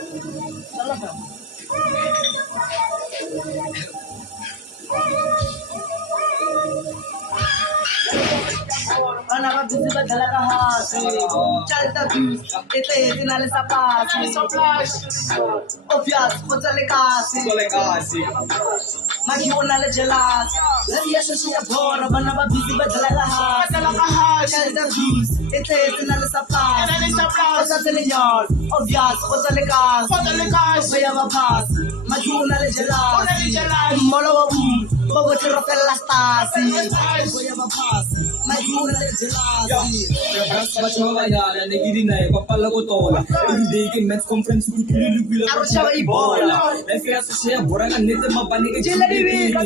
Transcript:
Talaga. Anak ka busy ba talaga hasi? Child abuse, ito eh, tinali sa pasi. Obvious, po talikasi. Mag-iwan na la jealous. Lagi siya siya bora, ba na ba busy ba talaga hasi? Child abuse, ito eh, tinali sa pasi. O sa tininyol, obvious, po talikasi. Kaya mapas, mag-iwan na la jealous. Molo wa bu, bago tiro ka lastasi. Kaya mapas, mag-iwan na la jealous. Arusha wa ibola. Jela di wika